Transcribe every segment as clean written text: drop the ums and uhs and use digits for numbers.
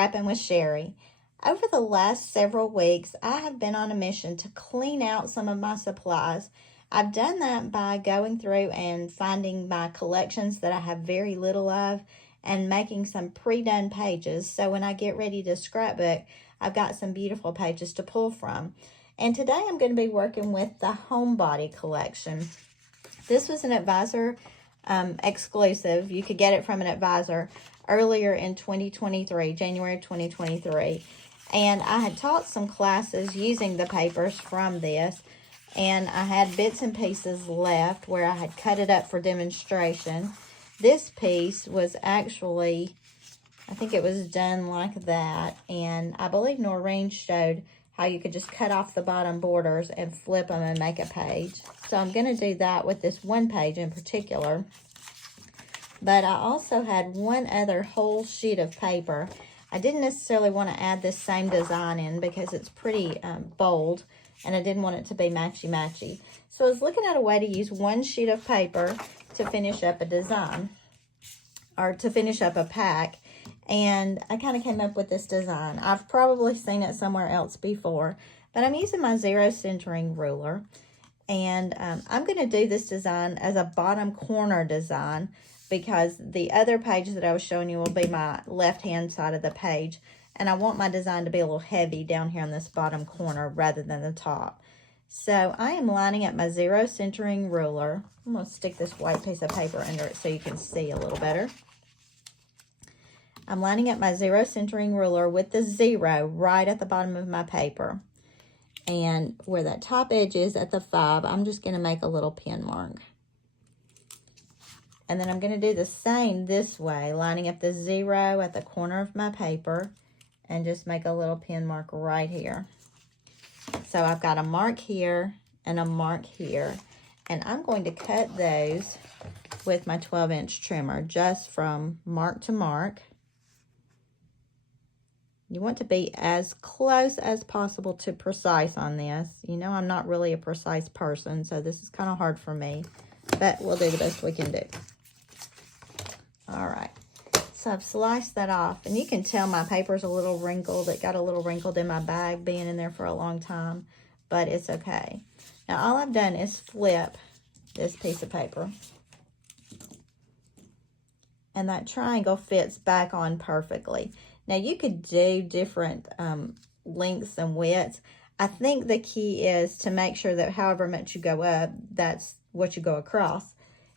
Scrappin with Sheri. Over the last several weeks, I have been on a mission to clean out some of my supplies. I've done that by going through and finding my collections that I have very little of and making some pre-done pages. So when I get ready to scrapbook, I've got some beautiful pages to pull from. And today I'm going to be working with the Homebody collection. This was an advisor exclusive. You could get it from an advisor earlier in 2023, January 2023. And I had taught some classes using the papers from this. And I had bits and pieces left where I had cut it up for demonstration. This piece was actually, I think it was done like that. And I believe Noreen showed how you could just cut off the bottom borders and flip them and make a page. So I'm going to do that with this one page in particular. But I also had one other whole sheet of paper. I didn't necessarily want to add this same design in because it's pretty bold, and I didn't want it to be matchy-matchy. So I was looking at a way to use one sheet of paper to finish up a design, or to finish up a pack, and I kind of came up with this design. I've probably seen it somewhere else before, but I'm using my zero centering ruler, and I'm going to do this design as a bottom corner design, because the other page that I was showing you will be my left-hand side of the page. And I want my design to be a little heavy down here on this bottom corner rather than the top. So I am lining up my zero centering ruler. I'm going to stick this white piece of paper under it so you can see a little better. I'm lining up my zero centering ruler with the 0 right at the bottom of my paper. And where that top edge is at the 5, I'm just going to make a little pin mark. And then I'm going to do the same this way, lining up the 0 at the corner of my paper and just make a little pin mark right here. So I've got a mark here and a mark here. And I'm going to cut those with my 12-inch trimmer just from mark to mark. You want to be as close as possible to precise on this. You know, I'm not really a precise person, so this is kind of hard for me. But we'll do the best we can do. All right, so I've sliced that off, and you can tell my paper's a little wrinkled. It got a little wrinkled in my bag being in there for a long time, but it's okay. Now, all I've done is flip this piece of paper, and that triangle fits back on perfectly. Now, you could do different lengths and widths. I think the key is to make sure that however much you go up, that's what you go across.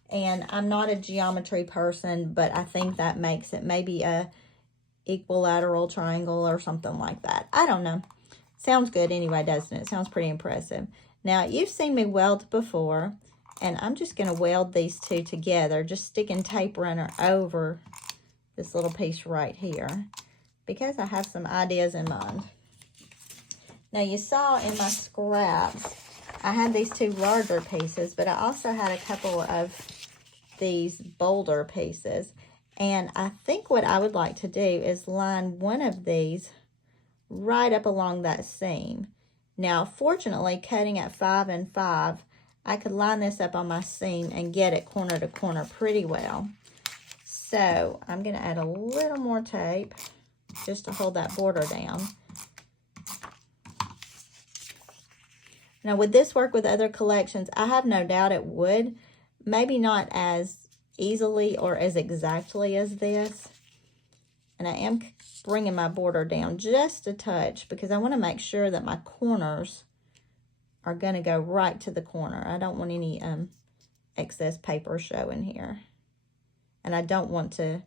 And I'm not a geometry person, but I think that makes it maybe a equilateral triangle or something like that. I don't know. Sounds good anyway, doesn't it? Sounds pretty impressive. Now, you've seen me weld before, and I'm just going to weld these two together, just sticking tape runner over this little piece right here, because I have some ideas in mind. Now, you saw in my scraps, I had these two larger pieces, but I also had a couple of these bolder pieces. And I think what I would like to do is line one of these right up along that seam. Now, fortunately, cutting at 5 and 5, I could line this up on my seam and get it corner to corner pretty well. So I'm going to add a little more tape just to hold that border down. Now, would this work with other collections? I have no doubt it would. Maybe not as easily or as exactly as this. And I am bringing my border down just a touch because I want to make sure that my corners are going to go right to the corner. I don't want any excess paper showing here. And I don't want to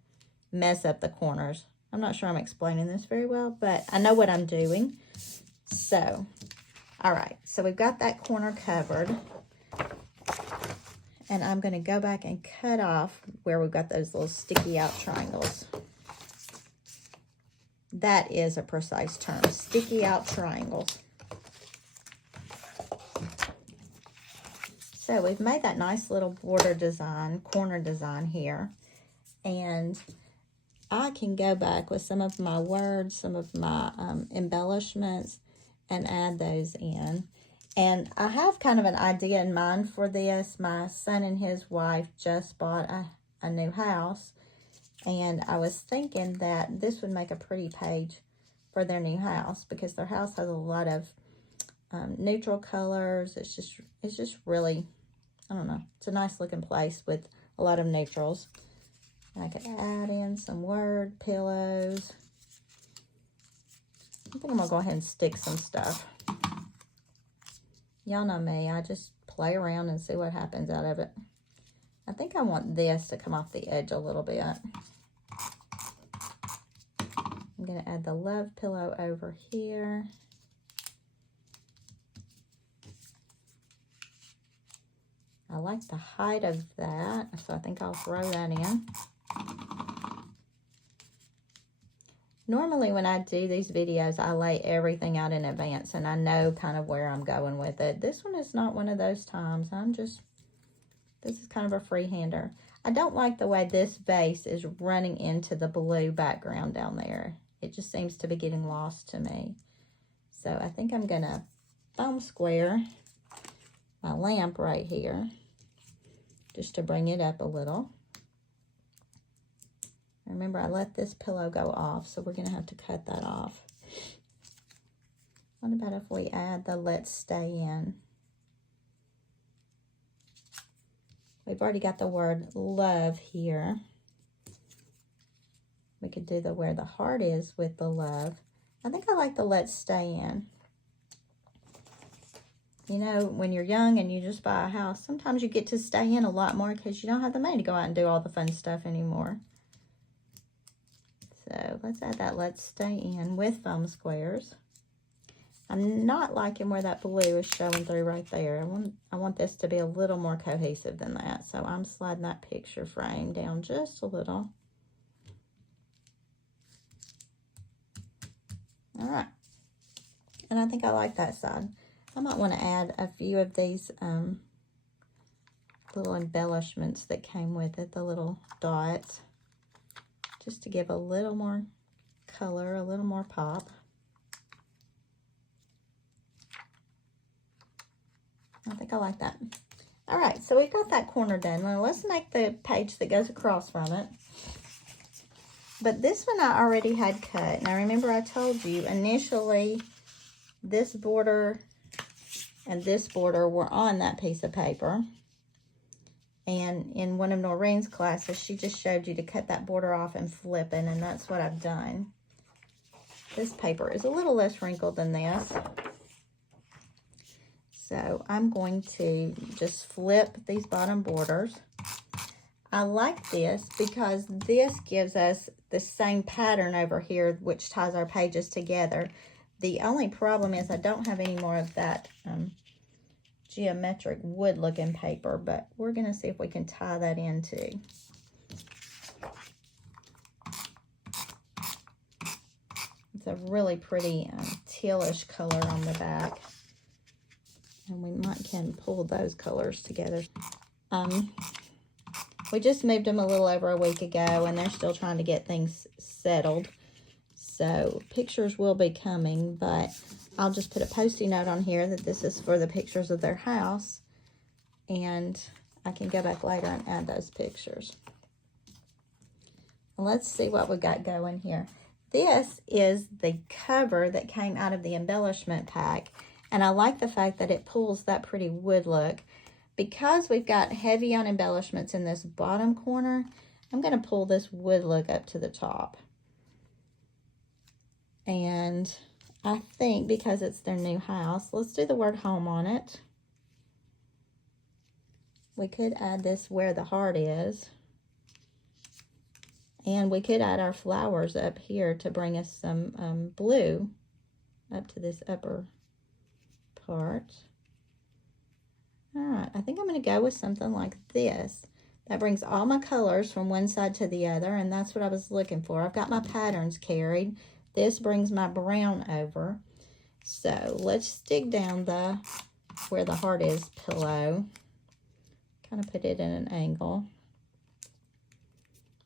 mess up the corners. I'm not sure I'm explaining this very well, but I know what I'm doing. So, all right. So we've got that corner covered. And I'm going to go back and cut off where we've got those little sticky out triangles. That is a precise term, sticky out triangles. So we've made that nice little border design, corner design here. And I can go back with some of my words, some of my embellishments, and add those in. And I have kind of an idea in mind for this. My son and his wife just bought a new house. And I was thinking that this would make a pretty page for their new house, because their house has a lot of neutral colors. It's just really, I don't know, it's a nice looking place with a lot of neutrals. I could add in some word pillows. I think I'm gonna go ahead and stick some stuff. Y'all know me, I just play around and see what happens out of it. I think I want this to come off the edge a little bit. I'm gonna add the love pillow over here. I like the height of that, so I think I'll throw that in. Normally when I do these videos, I lay everything out in advance and I know kind of where I'm going with it. This one is not one of those times. This is kind of a freehander. I don't like the way this vase is running into the blue background down there. It just seems to be getting lost to me. So I think I'm gonna foam square my lamp right here, just to bring it up a little. Remember, I let this pillow go off, so we're going to have to cut that off. What about if we add the Let's Stay In? We've already got the word love here. We could do the where the heart is with the love. I think I like the Let's Stay In. You know, when you're young and you just buy a house, sometimes you get to stay in a lot more because you don't have the money to go out and do all the fun stuff anymore. So let's add that Let's Stay In with foam squares. I'm not liking where that blue is showing through right there. I want this to be a little more cohesive than that. So I'm sliding that picture frame down just a little. All right. And I think I like that side. I might want to add a few of these little embellishments that came with it, the little dots, just to give a little more color, a little more pop. I think I like that. All right, so we've got that corner done. Now let's make the page that goes across from it. But this one I already had cut. Now remember I told you initially this border and this border were on that piece of paper. And in one of Noreen's classes, she just showed you to cut that border off and flip it, and that's what I've done. This paper is a little less wrinkled than this. So I'm going to just flip these bottom borders. I like this because this gives us the same pattern over here, which ties our pages together. The only problem is I don't have any more of that geometric wood looking paper, but we're going to see if we can tie that in too. It's a really pretty tealish color on the back, and we can pull those colors together. We just moved them a little over a week ago, and they're still trying to get things settled, so pictures will be coming, but I'll just put a Post-it note on here that this is for the pictures of their house, and I can go back later and add those pictures. Let's see what we got going here. This is the cover that came out of the embellishment pack, and I like the fact that it pulls that pretty wood look. Because we've got heavy on embellishments in this bottom corner, I'm going to pull this wood look up to the top. And I think because it's their new house, let's do the word home on it. We could add this where the heart is. And we could add our flowers up here to bring us some blue up to this upper part. All right, I think I'm going to go with something like this. That brings all my colors from one side to the other, and that's what I was looking for. I've got my patterns carried. This brings my brown over. So let's dig down the where the heart is pillow. Kind of put it in an angle.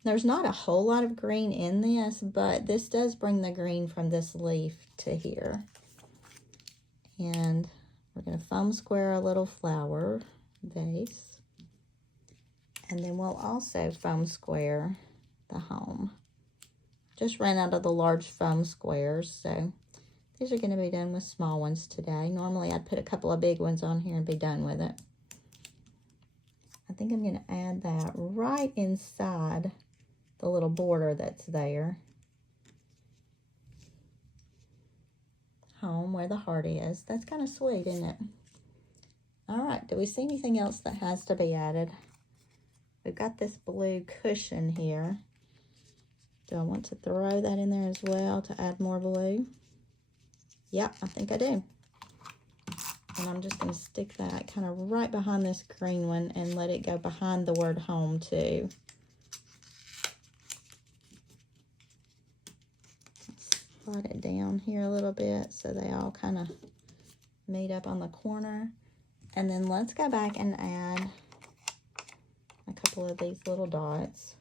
There's not a whole lot of green in this, but this does bring the green from this leaf to here. And we're going to foam square a little flower vase. And then we'll also foam square the home. Just ran out of the large foam squares, so these are going to be done with small ones today. Normally I'd put a couple of big ones on here and be done with it. I think I'm going to add that right inside the little border that's there. Home, where the heart is. That's kind of sweet, isn't it? All right, do we see anything else that has to be added? We've got this blue cushion here. Do I want to throw that in there as well to add more blue? Yep, I think I do. And I'm just going to stick that kind of right behind this green one and let it go behind the word home too. Slide it down here a little bit so they all kind of meet up on the corner. And then let's go back and add a couple of these little dots.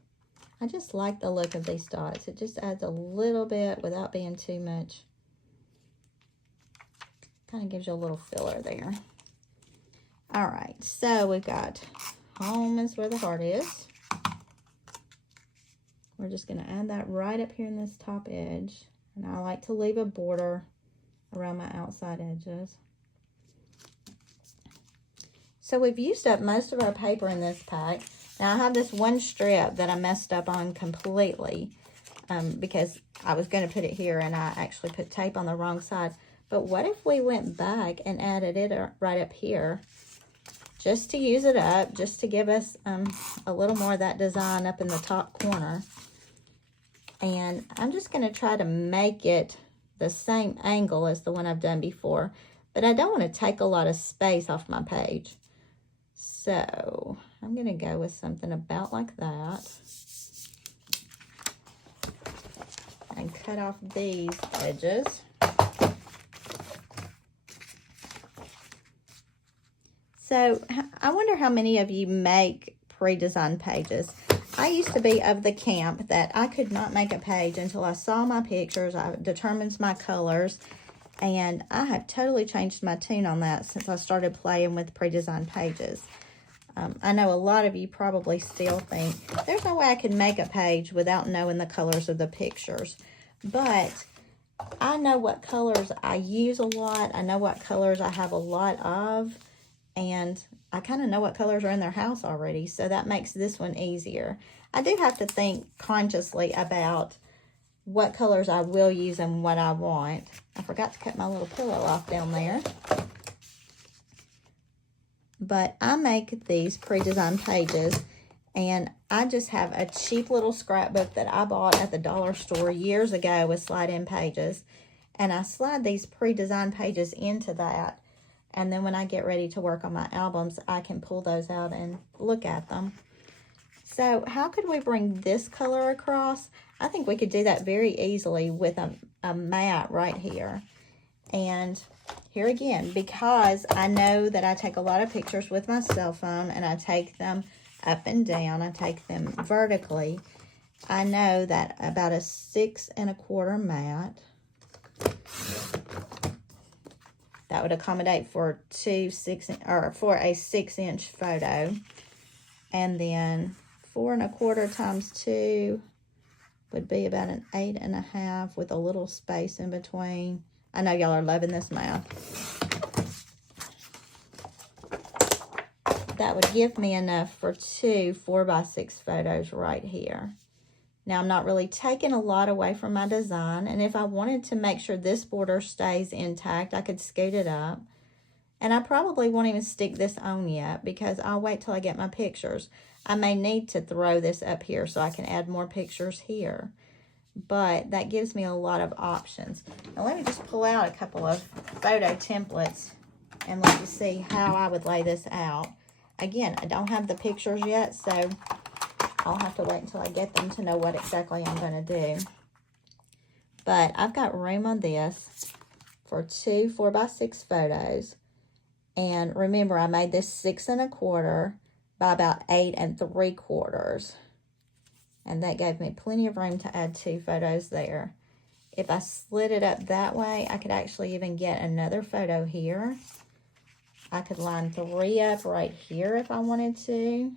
I just like the look of these dots. It just adds a little bit without being too much. Kind of gives you a little filler there. All right, so we've got home is where the heart is. We're just going to add that right up here in this top edge. And I like to leave a border around my outside edges. So we've used up most of our paper in this pack. Now I have this one strip that I messed up on completely because I was going to put it here and I actually put tape on the wrong side. But what if we went back and added it right up here just to use it up, just to give us a little more of that design up in the top corner. And I'm just going to try to make it the same angle as the one I've done before, but I don't want to take a lot of space off my page. So I'm going to go with something about like that and cut off these edges. So I wonder how many of you make pre-designed pages. I used to be of the camp that I could not make a page until I saw my pictures, I determined my colors, and I have totally changed my tune on that since I started playing with pre-designed pages. I know a lot of you probably still think, there's no way I can make a page without knowing the colors of the pictures. But I know what colors I use a lot. I know what colors I have a lot of. And I kind of know what colors are in their house already. So that makes this one easier. I do have to think consciously about what colors I will use and what I want. I forgot to cut my little pillow off down there. But I make these pre-designed pages, and I just have a cheap little scrapbook that I bought at the dollar store years ago with slide-in pages. And I slide these pre-designed pages into that. And then when I get ready to work on my albums, I can pull those out and look at them. So how could we bring this color across? I think we could do that very easily with a mat right here. And here again, because I know that I take a lot of pictures with my cell phone and I take them up and down, I take them vertically, I know that about a 6 1/4 mat, that would accommodate for a 6-inch photo. And then 4 1/4 times 2 would be about an 8 1/2 with a little space in between. I know y'all are loving this math. That would give me enough for 2 4x6 photos right here. Now, I'm not really taking a lot away from my design, and if I wanted to make sure this border stays intact, I could scoot it up. And I probably won't even stick this on yet because I'll wait till I get my pictures. I may need to throw this up here so I can add more pictures here. But that gives me a lot of options. Now, let me just pull out a couple of photo templates and let you see how I would lay this out. Again, I don't have the pictures yet, so I'll have to wait until I get them to know what exactly I'm going to do. But I've got room on this for 2 4x6 photos. And remember, I made this 6 1/4 by about 8 3/4. And that gave me plenty of room to add 2 photos there. If I slid it up that way, I could actually even get another photo here. I could line 3 up right here if I wanted to.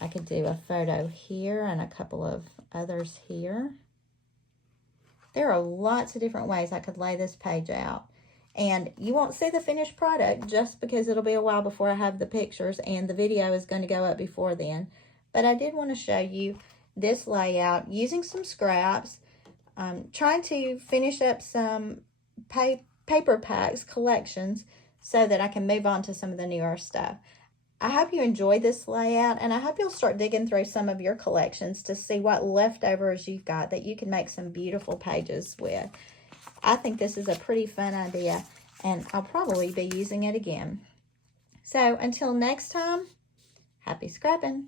I could do a photo here and a couple of others here. There are lots of different ways I could lay this page out. And you won't see the finished product just because it'll be a while before I have the pictures, and the video is going to go up before then. But I did want to show you this layout using some scraps, trying to finish up some paper packs collections so that I can move on to some of the newer stuff. I hope you enjoyed this layout, and I hope you'll start digging through some of your collections to see what leftovers you've got that you can make some beautiful pages with. I think this is a pretty fun idea, and I'll probably be using it again. So until next time, happy scrapping.